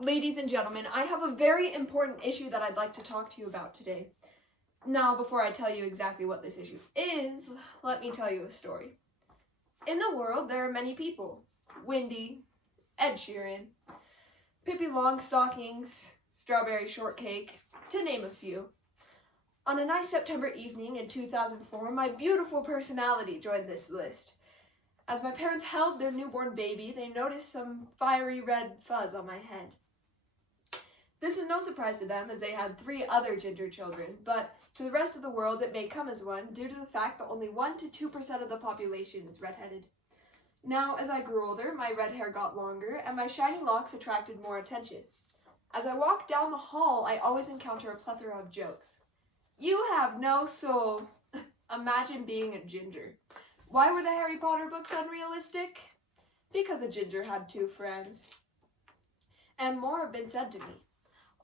Ladies and gentlemen, I have a very important issue that I'd like to talk to you about today. Now, before I tell you exactly what this issue is, let me tell you a story. In the world, there are many people. Wendy, Ed Sheeran, Pippi Longstockings, Strawberry Shortcake, to name a few. On a nice September evening in 2004, my beautiful personality joined this list. As my parents held their newborn baby, they noticed some fiery red fuzz on my head. This was no surprise to them, as they had 3 other ginger children, but to the rest of the world it may come as one due to the fact that only 1 to 2% of the population is redheaded. Now, as I grew older, my red hair got longer, and my shiny locks attracted more attention. As I walked down the hall, I always encounter a plethora of jokes. "You have no soul." Imagine being a ginger. Why were the Harry Potter books unrealistic? Because a ginger had 2 friends. And more have been said to me.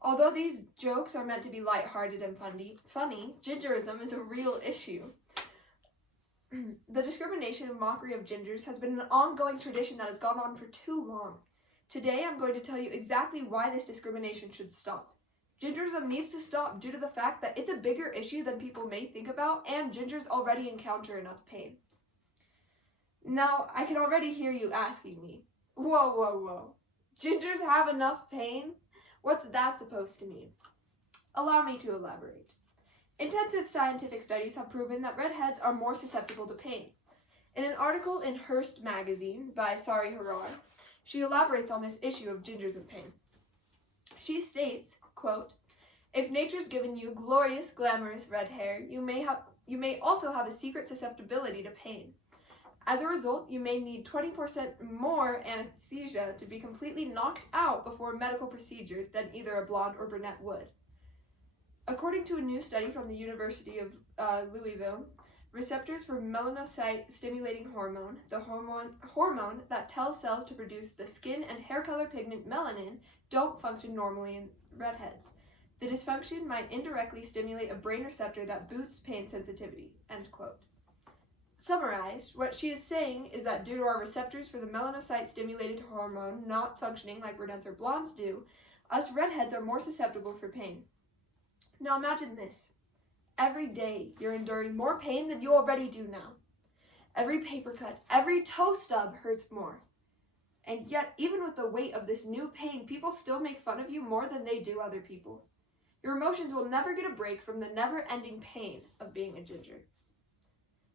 Although these jokes are meant to be lighthearted and funny, gingerism is a real issue. The discrimination and mockery of gingers has been an ongoing tradition that has gone on for too long. Today I'm going to tell you exactly why this discrimination should stop. Gingerism needs to stop due to the fact that it's a bigger issue than people may think about, and gingers already encounter enough pain. Now, I can already hear you asking me, whoa, gingers have enough pain? What's that supposed to mean? Allow me to elaborate. Intensive scientific studies have proven that redheads are more susceptible to pain. In an article in Hearst magazine by Sari Harar, she elaborates on this issue of gingers and pain. She states, quote, "If nature's given you glorious, glamorous red hair, you may also have a secret susceptibility to pain. As a result, you may need 20% more anesthesia to be completely knocked out before a medical procedure than either a blonde or brunette would." According to a new study from the University of Louisville, receptors for melanocyte-stimulating hormone, the hormone that tells cells to produce the skin and hair color pigment melanin, don't function normally in redheads. The dysfunction might indirectly stimulate a brain receptor that boosts pain sensitivity, end quote. Summarized, what she is saying is that due to our receptors for the melanocyte-stimulated hormone not functioning like brunettes or blondes do, us redheads are more susceptible for pain. Now imagine this. Every day you're enduring more pain than you already do now. Every paper cut, every toe stub hurts more. And yet, even with the weight of this new pain, people still make fun of you more than they do other people. Your emotions will never get a break from the never-ending pain of being a ginger.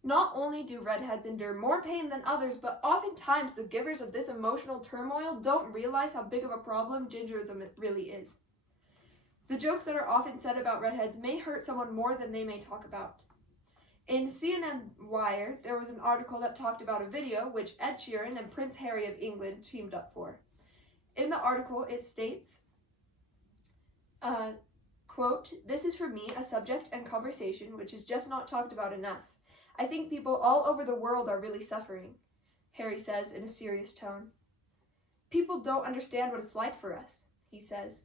Not only do redheads endure more pain than others, but oftentimes the givers of this emotional turmoil don't realize how big of a problem gingerism really is. The jokes that are often said about redheads may hurt someone more than they may talk about. In CNN Wire, there was an article that talked about a video which Ed Sheeran and Prince Harry of England teamed up for. In the article, it states, quote, "This is for me a subject and conversation which is just not talked about enough. I think people all over the world are really suffering," Harry says in a serious tone. "People don't understand what it's like for us," he says.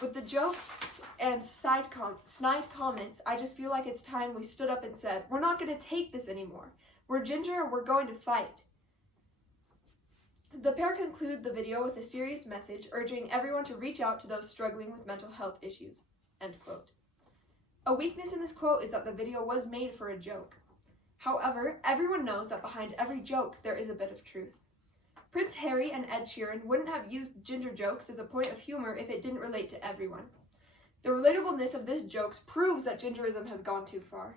"With the jokes and snide comments, I just feel like it's time we stood up and said, we're not going to take this anymore. We're ginger and we're going to fight." The pair conclude the video with a serious message urging everyone to reach out to those struggling with mental health issues, end quote. A weakness in this quote is that the video was made for a joke. However, everyone knows that behind every joke there is a bit of truth. Prince Harry and Ed Sheeran wouldn't have used ginger jokes as a point of humor if it didn't relate to everyone. The relatableness of this jokes proves that gingerism has gone too far.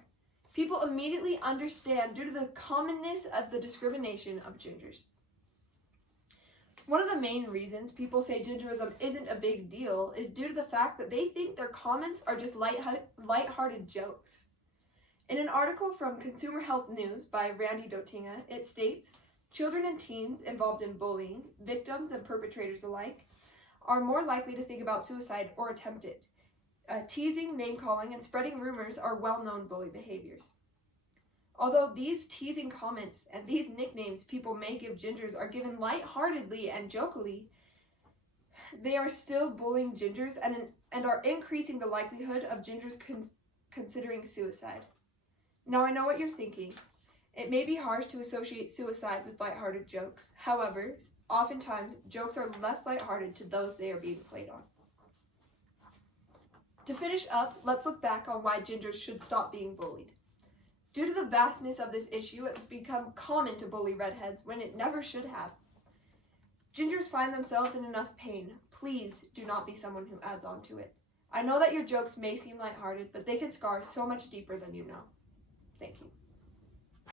People immediately understand due to the commonness of the discrimination of gingers. One of the main reasons people say gingerism isn't a big deal is due to the fact that they think their comments are just lighthearted jokes. In an article from Consumer Health News by Randy Dotinga, it states, "Children and teens involved in bullying, victims and perpetrators alike, are more likely to think about suicide or attempt it. Teasing, name-calling, and spreading rumors are well-known bully behaviors." Although these teasing comments and these nicknames people may give gingers are given lightheartedly and jokily, they are still bullying gingers and are increasing the likelihood of gingers considering suicide. Now I know what you're thinking. It may be harsh to associate suicide with lighthearted jokes. However, Oftentimes, jokes are less lighthearted to those they are being played on. To finish up, let's look back on why gingers should stop being bullied. Due to the vastness of this issue, it has become common to bully redheads when it never should have. Gingers find themselves in enough pain. Please do not be someone who adds on to it. I know that your jokes may seem lighthearted, but they can scar so much deeper than you know. Thank you.